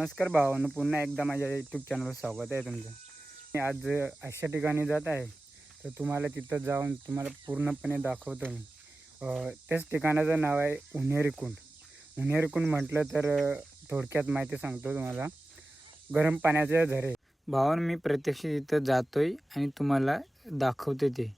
नमस्कार भावांनो, पुन्हा एकदा माझ्या यूट्यूब चॅनलवर स्वागत आहे तुमचं. मी आज अशा ठिकाणी जात आहे तर तुम्हाला तिथं जाऊन तुम्हाला पूर्णपणे दाखवतो मी. त्याच ठिकाणाचं नाव आहे उन्हेरी कुंड. उन्हेरी कुंड म्हटलं तर थोडक्यात माहिती सांगतो तुम्हाला. गरम पाण्याचे झरे. भावांनो, मी प्रत्यक्ष तिथं जातोय आणि तुम्हाला दाखवते ते.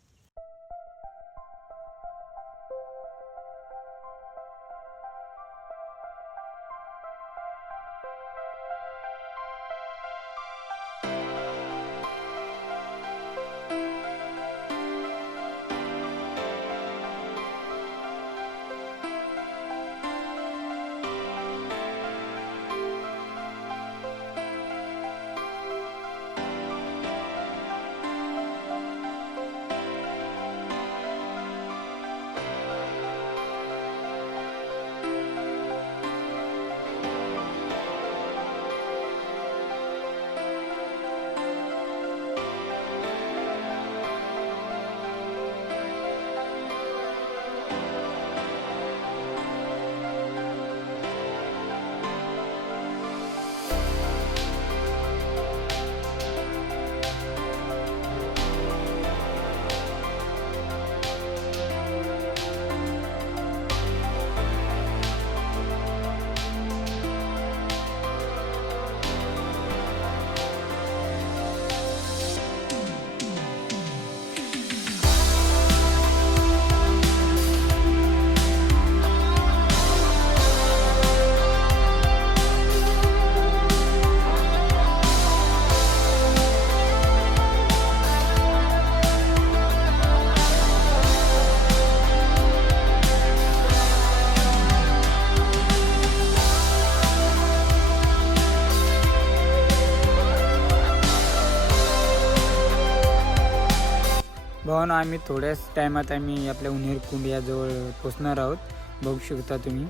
भावांनो, आम्ही थोड्याच टायमात आपल्या उन्हेरी कुंड याजवळ पोचणार आहोत. बघू शकता तुम्ही.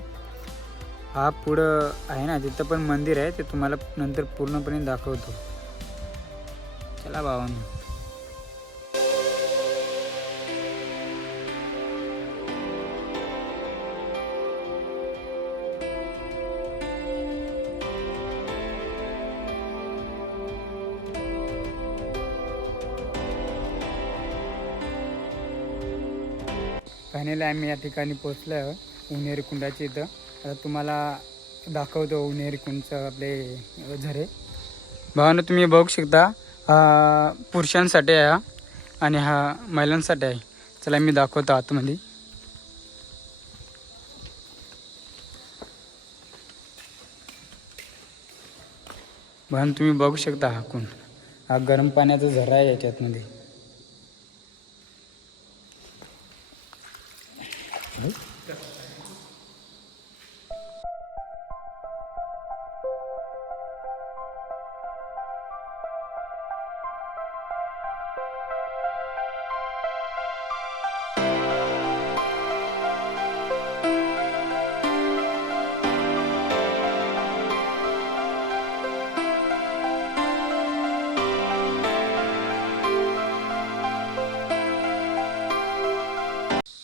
हा पुढं आहे ना, तिथं पण मंदिर आहे, ते तुम्हाला नंतर पूर्णपणे दाखवतो. चला भावांनो. फायनली आम्ही या ठिकाणी पोचलो आहे उन्हेरी कुंडाच्या इथं. आता तुम्हाला दाखवतो उन्हेरी कुंडचं आपले झरे. भावांनो, तुम्ही बघू शकता, हा पुरुषांसाठी आहे आणि हा महिलांसाठी आहे. चला मी दाखवतो आतमध्ये. भावांनो, तुम्ही बघू शकता हा कुंड. हा गरम पाण्याचा झरा आहे याच्यातमध्ये.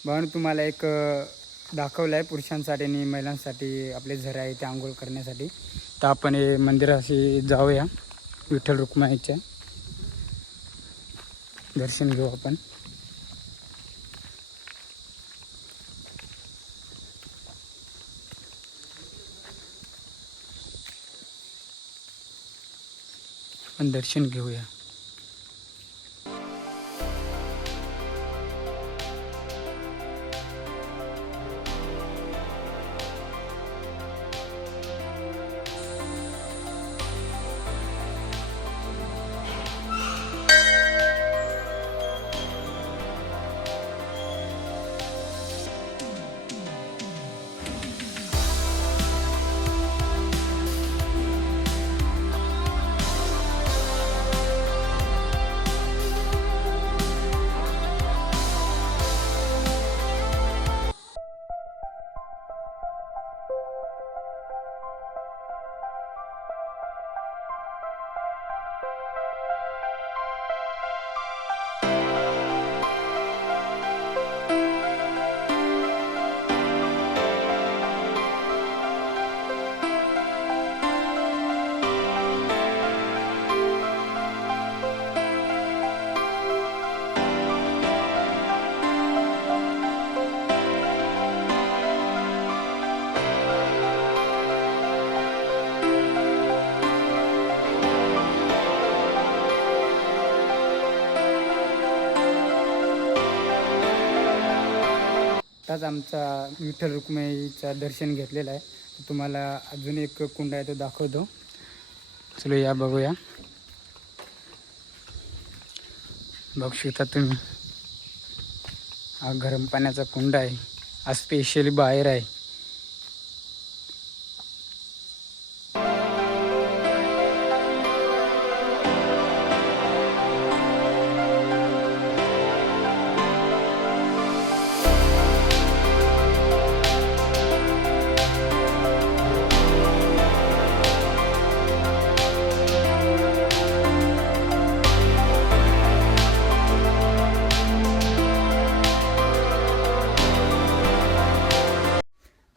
भावांनो, तुम्हाला एक दाखवलं आहे पुरुषांसाठी आणि महिलांसाठी आपले झरे आहे ते आंघोळ करण्यासाठी. तर आपण हे मंदिराशी जाऊया. विठ्ठल रुक्माईच्या दर्शन घेऊ आपण. दर्शन घेऊया. आत्ताच आमचा विठ्ठल रुक्मिणीचा दर्शन घेतलेलं आहे. तुम्हाला अजून एक कुंड आहे तो दाखवतो. चलो या बघूया. बघू शकता तुम्ही, हा गरम पाण्याचा कुंड आहे. हा स्पेशली बाहेर आहे.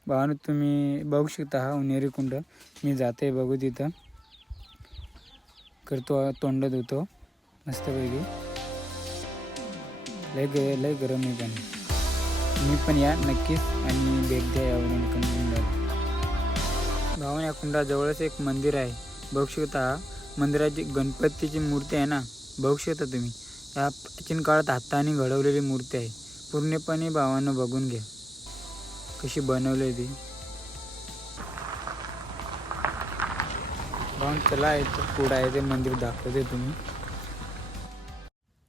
भावानं तुम्ही बघू शकता हा उन्हेरी कुंड. मी जाते बघू तिथं, करतो तोंड धुतो मस्तपैकी. लय गरम आहे पण. तुम्ही पण या नक्कीच आणि भेट द्या या कुंडाला. भावानं या कुंडाजवळच एक मंदिर आहे. बघू शकता मंदिराची गणपतीची मूर्ती आहे ना, बघू शकता तुम्ही. या प्राचीन काळात हाताने घडवलेली मूर्ती आहे. पूर्णपणे भावानं बघून घ्या कशी बनवली ती. भावन चला आहे पुढं आहे ते मंदिर दाखवते तुम्ही.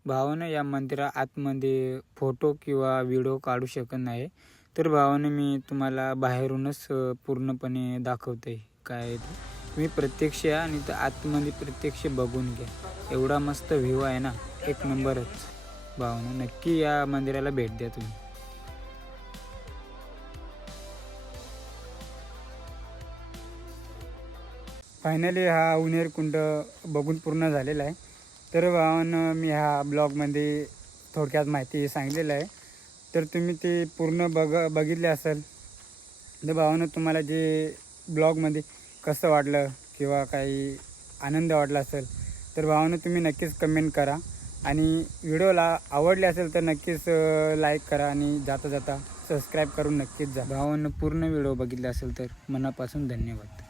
भावानं या मंदिरा आतमध्ये फोटो किंवा व्हिडिओ काढू शकत नाही, तर भावानं मी तुम्हाला बाहेरूनच पूर्णपणे दाखवते काय आहे ते. तुम्ही प्रत्यक्ष या आणि तर आतमध्ये प्रत्यक्ष बघून घ्या. एवढा मस्त व्ह्यू आहे ना, एक नंबरच. भावानं नक्की या मंदिराला भेट द्या तुम्ही. फायनली हा उन्हेर कुंड बघून पूर्ण झालेला आहे. तर भावानं मी ह्या ब्लॉगमध्ये थोडक्यात माहिती सांगितलेलं आहे. तर तुम्ही ते पूर्ण बघितले असेल. तर भावानं तुम्हाला जे ब्लॉगमध्ये कसं वाटलं किंवा काही आनंद वाटला असेल तर भावानं तुम्ही नक्कीच कमेंट करा. आणि व्हिडिओला आवडले असेल तर नक्कीच लाईक करा आणि जाता जाता सबस्क्राईब करून नक्कीच जा. भावानं पूर्ण व्हिडिओ बघितला असेल तर मनापासून धन्यवाद.